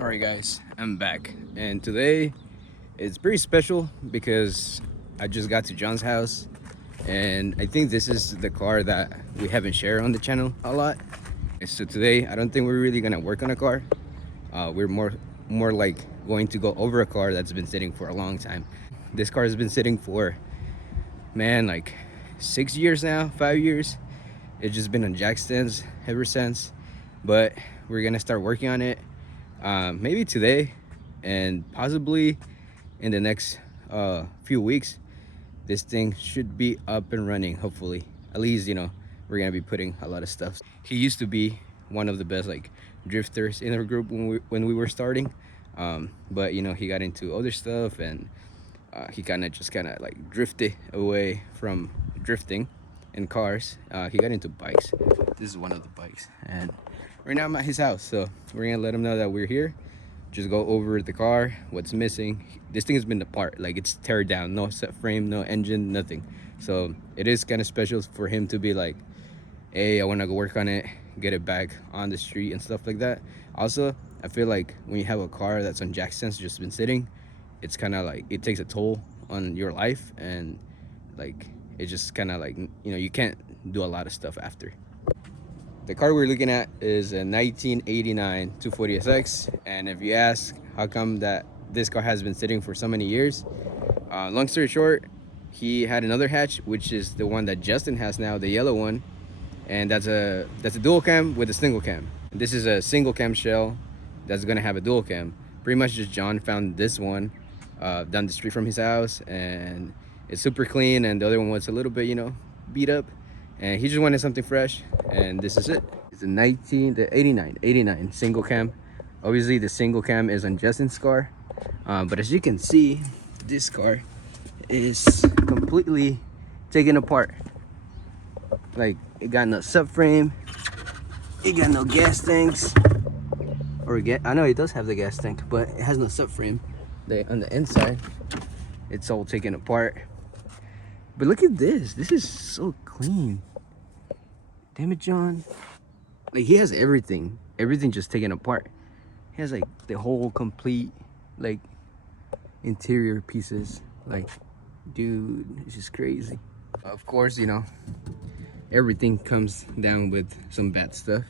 Alright guys, I'm back, and today it's pretty special because I just got to John's house, and I think this is the car that we haven't shared on the channel a lot. And so today I don't think we're really gonna work on a car. We're more like going to go over a car that's been sitting for a long time. This car has been sitting for, man, like 6 years now, 5 years. It's just been on jack stands ever since, but we're gonna start working on it maybe today, and possibly in the next few weeks. This thing should be up and running, hopefully. At least, we're gonna be putting a lot of stuff. He used to be one of the best like drifters in our group when we were starting, but he got into other stuff, and he kind of like drifted away from drifting in cars. He got into bikes. This is one of the bikes, and right now I'm at his house, so we're gonna let him know that we're here. Just go over the car, what's missing. This thing has been apart, like it's tear down, no set frame, no engine, nothing. So it is kind of special for him to be like, hey, I want to go work on it, get it back on the street and stuff like that. Also, I feel like when you have a car that's on jack stands, just been sitting, it's kind of like it takes a toll on your life, and like it just kind of like, you can't do a lot of stuff after. The car we're looking at is a 1989 240SX, and if you ask how come that this car has been sitting for so many years, long story short, he had another hatch, which is the one that Justin has now, the yellow one, and that's a dual cam with a single cam. This is a single cam shell that's gonna have a dual cam. Pretty much just John found this one down the street from his house, and it's super clean, and the other one was a little bit, beat up, and he just wanted something fresh, and this is it. It's the 89 single cam. Obviously the single cam is on Justin's car, but as you can see, this car is completely taken apart. Like, it got no subframe, it got no gas tanks, I know it does have the gas tank, but it has no subframe. On the inside, it's all taken apart. But look at this is so clean. Damn it, John. Like, he has everything just taken apart. He has like the whole complete like interior pieces. Like, dude, it's just crazy. Of course, everything comes down with some bad stuff.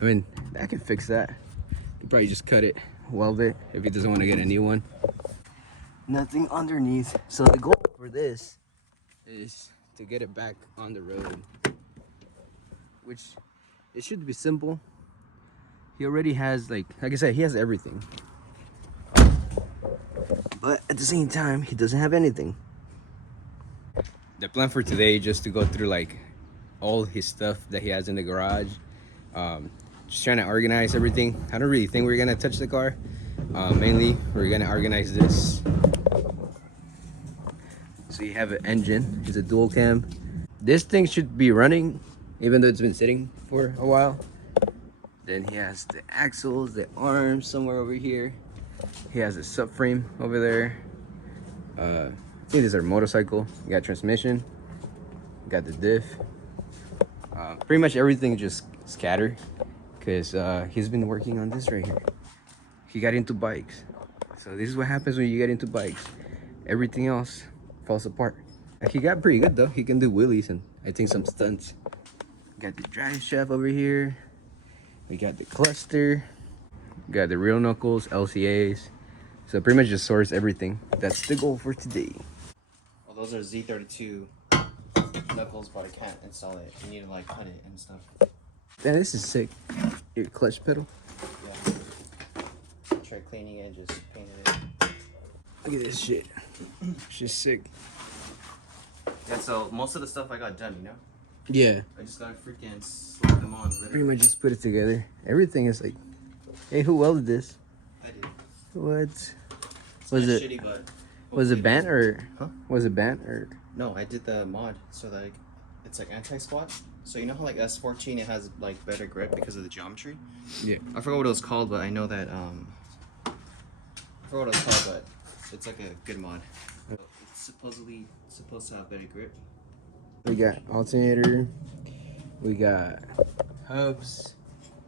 I mean, I can fix that. You could probably just cut it, weld it if he doesn't want to get a new one. Nothing underneath. So the goal for this is to get it back on the road, which it should be simple. He already has, like I said, he has everything, but at the same time he doesn't have anything. The plan for today is just to go through like all his stuff that he has in the garage, just trying to organize everything. I don't really think we're gonna touch the car. Mainly we're gonna organize this. So you have an engine, it's a dual cam. This thing should be running even though it's been sitting for a while. Then he has the axles, the arms somewhere over here. He has a subframe over there. I think these are motorcycle. You got transmission, you got the diff. Pretty much everything just scattered because he's been working on this right here. He got into bikes. So this is what happens when you get into bikes. Everything else falls apart. He got pretty good though. He can do wheelies and I think some stunts. Got the drive shaft over here. We got the cluster. Got the real knuckles, LCAs. So pretty much just sorts everything. That's the goal for today. Well, those are Z32 knuckles, but I can't install it. You need to like cut it and stuff. Man, this is sick. Your clutch pedal. Yeah. Try cleaning it, just painted it. Look at this shit. She's sick. Yeah, so most of the stuff I got done, Yeah. I just gotta freaking slap them on. Pretty much just put it together. Everything is like, hey, who welded this? I did. What? It's Was it? shitty, but Was it bent or? Huh? Was it bent or? No, I did the mod, so like it's like anti-squat. So you know how like S14 it has like better grip because of the geometry? Yeah. I forgot what it was called, but I know that I forgot what it was called, but it's like a good mod. It's supposedly supposed to have better grip. We got alternator. We got hubs,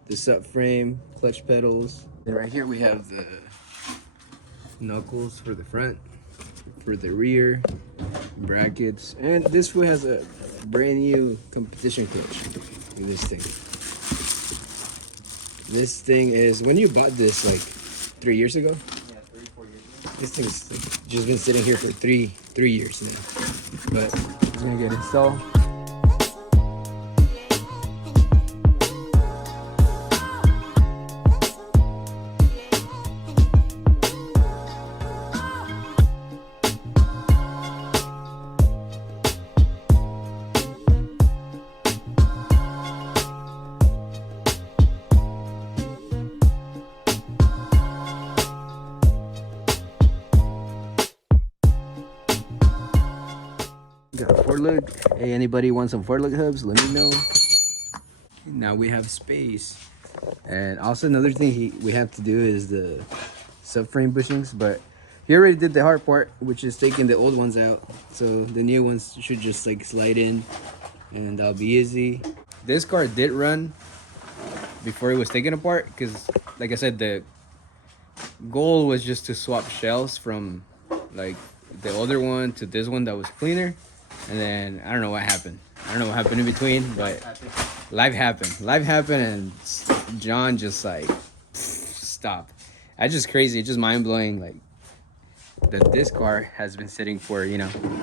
the subframe, clutch pedals, Then right here we have the knuckles for the front, for the rear, brackets, and this one has a brand new competition clutch. Look at this thing. This thing is, when you bought this like 3 years ago? Yeah, 3-4 years ago. This thing's like, just been sitting here for three years now. But it's gonna get installed. Got a fork. Hey, anybody want some fork hubs? Let me know. Now we have space. And also another thing we have to do is the subframe bushings, but he already did the hard part, which is taking the old ones out. So the new ones should just like slide in and that'll be easy. This car did run before it was taken apart because, like I said, the goal was just to swap shells from like the older one to this one that was cleaner. And then I don't know what happened. I don't know what happened in between, but life happened. Life happened, and John just like stopped. That's just crazy. It's just mind blowing. Like that this car has been sitting for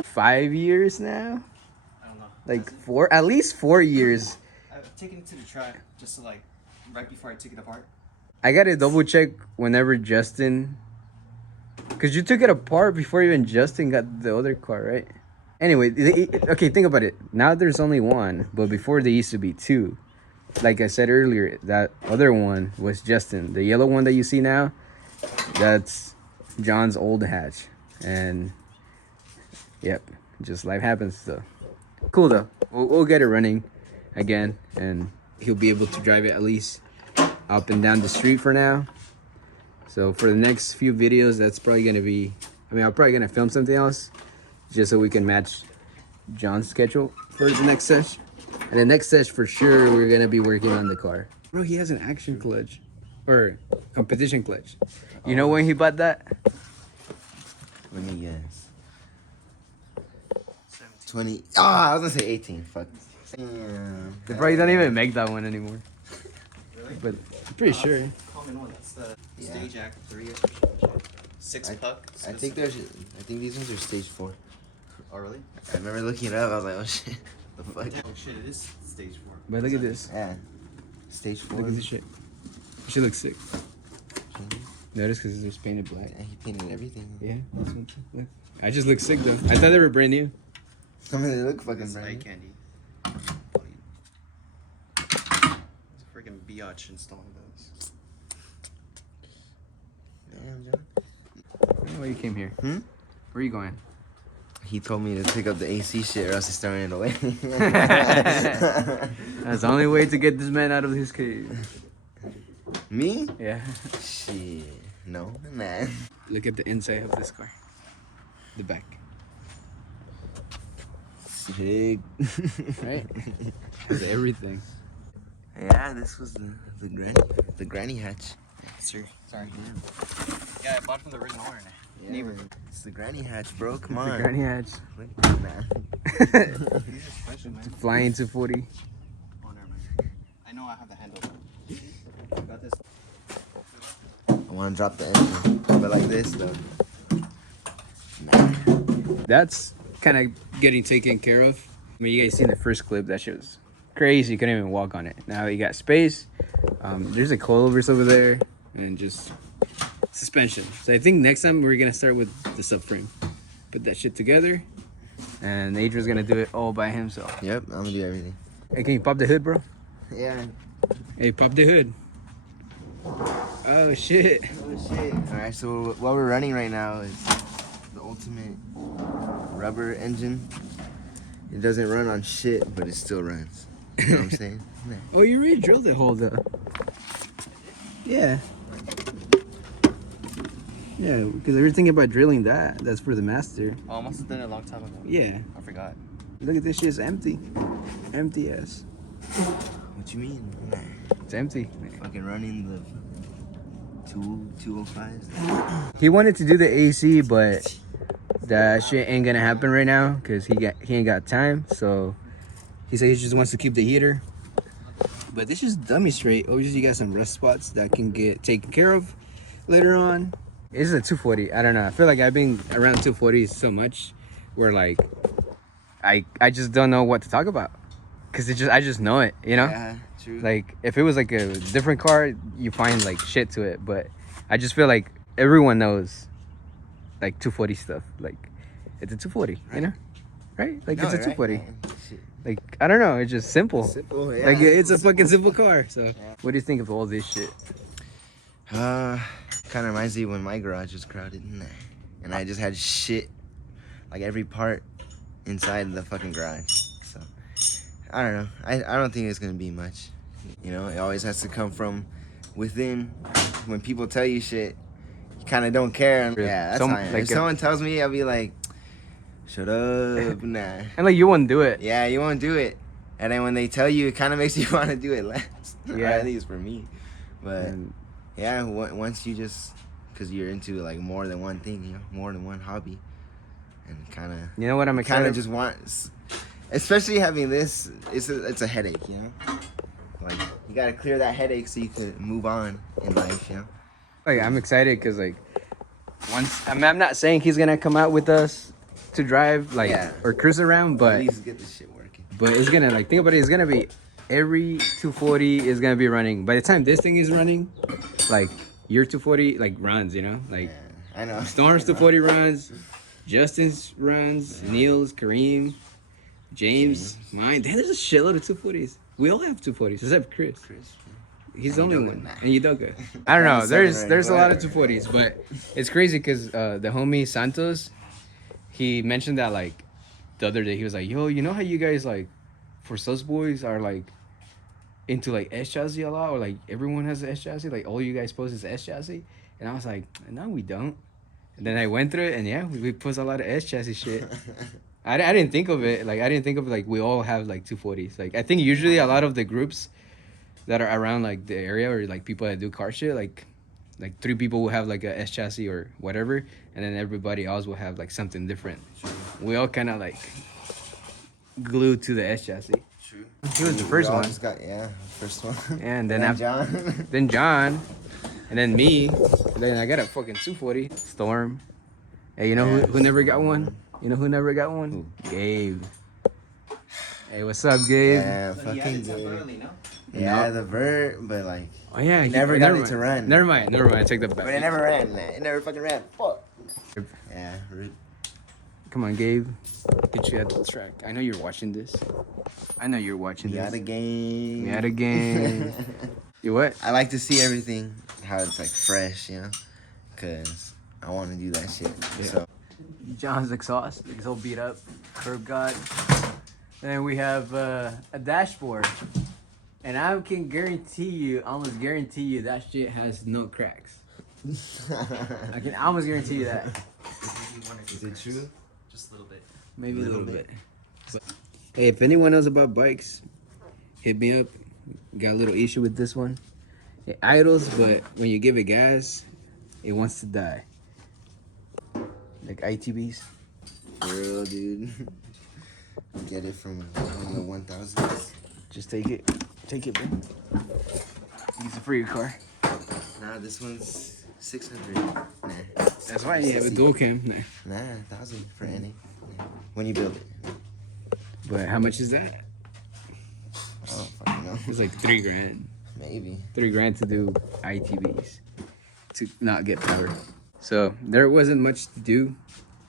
5 years now. I don't know. Like at least 4 years. I've taken it to the track just to like right before I took it apart. I gotta double check whenever Justin, cause you took it apart before even Justin got the other car, right? Anyway, okay, think about it. Now there's only one, but before there used to be two. Like I said earlier, that other one was Justin. The yellow one that you see now, that's John's old hatch. And yep, just life happens though. Cool though. We'll get it running again, and he'll be able to drive it at least up and down the street for now. So for the next few videos, that's probably gonna be, I'm probably gonna film something else just so we can match John's schedule for the next sesh. And the next sesh for sure, we're gonna be working on the car. Bro, he has an action clutch or competition clutch. You know when he bought that? Let me guess. 20. I was gonna say 18. Fuck. Damn. They probably don't even make that one anymore. Really? But I'm pretty sure. Common one. That's the Yeah. Stage Act 3 6 puck. I think these ones are stage 4. Oh really? I remember looking it up. I was like, oh shit. The fuck? Oh shit! It is stage 4. But look at this. Yeah. Stage 4. Look at this shit. This shit looks sick. Notice because it's painted black. Yeah, he painted everything. Yeah, this one too. Look. I just look sick though. I thought they were brand new. I mean, they look fucking It's eye brand. candy. It's a freaking biatch installing those. Damn, John. I don't know why you came here. Hmm? Where are you going? He told me to pick up the AC shit or else he's throwing it away. That's the only way to get this man out of his cave. Me? Yeah. Shit. No, man. Look at the inside of this car. The back. Sick. Right? Has everything. Yeah, this was the granny hatch. Sir, sorry. Yeah, I bought from the original owner. Yeah, Neighbor. it's the granny hatch, bro. Come The on. granny hatch. Look at that, man. These are special, man. Flying to 40. Oh, never mind. I know I have the handle. Got this. I want to drop the engine, but like this though. Nah. That's kind of getting taken care of. I mean, you guys seen the first clip. That shit was crazy. You couldn't even walk on it. Now you got space. There's a coilovers over there and just suspension. So I think next time we're gonna start with the subframe. Put that shit together, and Adrian's gonna do it all by himself. Yep, I'm gonna do everything. Hey, can you pop the hood, bro? Yeah. Hey, pop the hood. Oh shit. Oh shit. Alright, so what we're running right now is the ultimate rubber engine. It doesn't run on shit, but it still runs. You know what I'm saying? Yeah. Oh, you already drilled the hole though. Yeah. Yeah, because everything about drilling that's for the master. Oh, I must have done it a long time ago. Yeah. I forgot. Look at this shit's empty. Empty ass. What you mean? Nah. It's empty. Fucking running 205s. He wanted to do the AC, but that shit ain't gonna happen right now because he ain't got time. So he said he just wants to keep the heater. But this is dummy straight. Obviously, you got some rust spots that can get taken care of later on. This is a 240. I don't know. I feel like I've been around 240s so much where like I just don't know what to talk about because I just know it, you know. Yeah, true. Like if it was like a different car, you find like shit to it. But I just feel like everyone knows like 240 stuff. Like it's a 240, you know, right? Like it's a 240. Right? Like I don't know. It's just simple. Simple, yeah. Like it's a fucking simple car. So what do you think of all this shit? Kind of reminds me when my garage was crowded and I just had shit, like every part inside the fucking garage. So I don't know. I don't think it's gonna be much. You know, it always has to come from within. When people tell you shit, you kind of don't care. Yeah, that's how I am. If someone tells me, I'll be like, shut up, nah. And like you wouldn't do it. Yeah, you won't do it. And then when they tell you, it kind of makes you want to do it less. Yeah, at least for me. But yeah, once you just, because you're into like more than one thing, you know, more than one hobby, and kind of, you know what I'm excited. Kind of just want, especially having this, it's a headache, you know. Like you gotta clear that headache so you can move on in life, you know. Like I'm excited because like once I'm not saying he's gonna come out with us to drive like or cruise around, but at least get this shit working. But it's gonna like think about it. It's gonna be every 240 is gonna be running. By the time this thing is running, like your 240 like runs, you know, like I know. Storm's 240 runs, Justin's runs, Neil's, Kareem, James, mine. Damn, there's a shitload of 240s. We all have 240s except Chris. He's the only one. And Yudoka. I don't know. There's a lot of 240s, but it's crazy because the homie Santos, he mentioned that like the other day. He was like, "Yo, you know how you guys like for Susboyz are like into like S chassis a lot, or like everyone has an S chassis, like all you guys post is S chassis." And I was like, "No, we don't." And then I went through it, and yeah, we post a lot of S chassis shit. I didn't think of it. Like I didn't think of like we all have like 240s. Like I think usually a lot of the groups that are around like the area or like people that do car shit, like 3 people will have like a S chassis or whatever, and then everybody else will have like something different. True. We all kind of like glued to the S chassis. True. He was the first one. First one. And then after John. Then John, and then me. And then I got a fucking 240 Storm. Hey, you know who never got one? You know who never got one? Who? Gabe. Hey, what's up, Gabe? Yeah, fucking Gabe. Yeah, the vert, but like. Oh yeah, he never got it to run. Never mind. I take that back. But it never ran, man. It never fucking ran. Fuck. Yeah, rip. Come on, Gabe. Get you at the track. I know you're watching this. I know you're watching this. We had a game. We had a game. You what? I like to see everything, how it's like fresh, you know? Because I want to do that shit. Yeah. So. John's exhaust. He's all beat up. Curb God. And then we have a dashboard. And I can guarantee you, almost guarantee you, that shit has no cracks. I can almost guarantee you that. Is it true? Just a little bit. Maybe a little bit. But, hey, if anyone knows about bikes, hit me up. Got a little issue with this one. It idles, but when you give it gas, it wants to die. Like ITBs. For real, dude. Get it from the 1000s. Just take it. Take it, man. Use it for your car. Nah, this one's 600. Nah. That's why you have a dual cam. Nah, 1,000 for any. When you build it. But how much is that? I don't fucking know. It's like $3,000. Maybe. $3,000 to do ITBs to not get power. So there wasn't much to do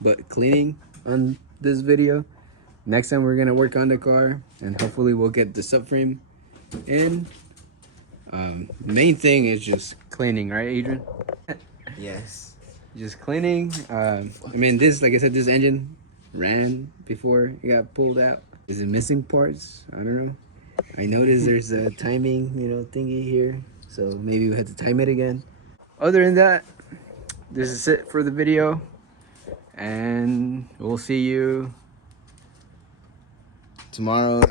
but cleaning on this video. Next time we're gonna work on the car and hopefully we'll get the subframe in. Main thing is just cleaning, right, Adrian? Yes. Just cleaning. I mean, this, like I said, this engine ran before it got pulled out. Is it missing parts? I don't know. I noticed there's a timing, thingy here. So maybe we have to time it again. Other than that, this is it for the video. And we'll see you tomorrow.